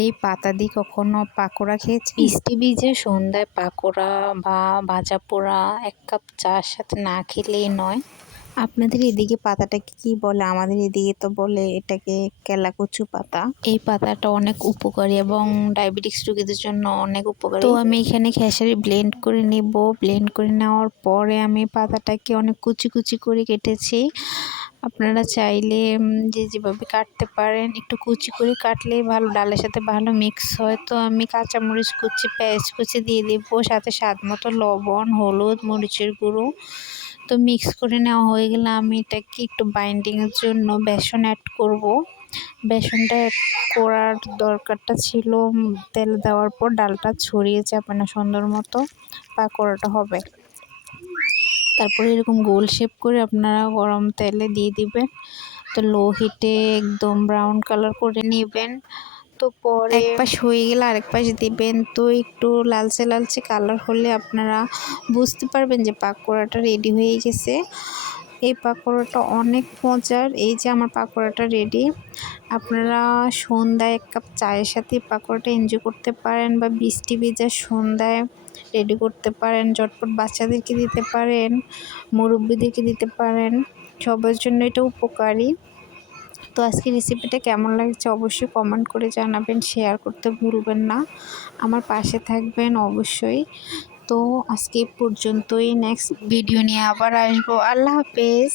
এই পাতা দিয়ে কখনো পাকোড়া খেয়েছেন? বৃষ্টি ভিজে সন্ধ্যায় পাকোড়া বা ভাজা পোড়া ১ কাপ চা'র সাথে না খেলেই নয়। আপনাদের এদিকে পাতাটাকে কি বলে? আমাদের এদিকে তো বলে এটাকে কেলাকুচু পাতা। এই পাতাটা অনেক উপকারী এবং ডায়াবেটিস রোগীদের জন্য অনেক উপকারী। তো আমি এখানে খেসারি ব্লেন্ড করে নেব। ব্লেন্ড করে নেওয়ার পরে আমি পাতাটাকে অনেক কুচি কুচি করে কেটেছি। আপনারা চাইলে যেভাবে কাটতে পারেন, একটু কুচি করে কাটলেই ভালো, ডালের সাথে ভালো মিক্স হয়। তো আমি কাঁচামরিচ কুচি, পেঁয়াজ কুচি দিয়ে দেব, সাথে স্বাদ মতো লবণ, হলুদ, মরিচের গুঁড়ো। তো মিক্স করে নেওয়া হয়ে গেলে আমি এটাকে একটু বাইন্ডিংয়ের জন্য বেসন অ্যাড করব। বেসনটা অ্যাড করার দরকারটা ছিল তেল দেওয়ার পর ডালটা ছড়িয়ে যাবে না, সুন্দর মতো পাকোড়াটা হবে। তারপরে এরকম গোল শেপ করে আপনারা গরম তেলে দিয়ে দিবেন। তো লো হিটে একদম ব্রাউন কালার করে নেবেন। তো পরে এক পাশ হয়ে গেলে আরেক পাশ দিবেন। তো একটু লালচে লালচে কালার হলে আপনারা বুঝতে পারবেন যে পাকোড়াটা রেডি হয়ে গেছে। এই পাকোড়াটা অনেক মজার। এই যে আমার পাকোড়াটা রেডি। আপনারা সন্ধ্যায় ১ কাপ চায়ের সাথে পাকোড়াটা এনজয় করতে পারেন বা বৃষ্টি ভেজা সন্ধ্যায় রেডি করতে পারেন। ঝটপট বাচ্চাদেরকে দিতে পারেন, মুরব্বিদেরকে দিতে পারেন। সবার জন্য এটা উপকারী। তো আজকের রেসিপিটা কেমন লাগছে অবশ্যই কমেন্ট করে জানাবেন, শেয়ার করতে ভুলবেন না। আমার পাশে থাকবেন অবশ্যই। তো আজকে এই পর্যন্তই। নেক্সট ভিডিও নিয়ে আবার আসবো। আল্লাহ হাফেজ।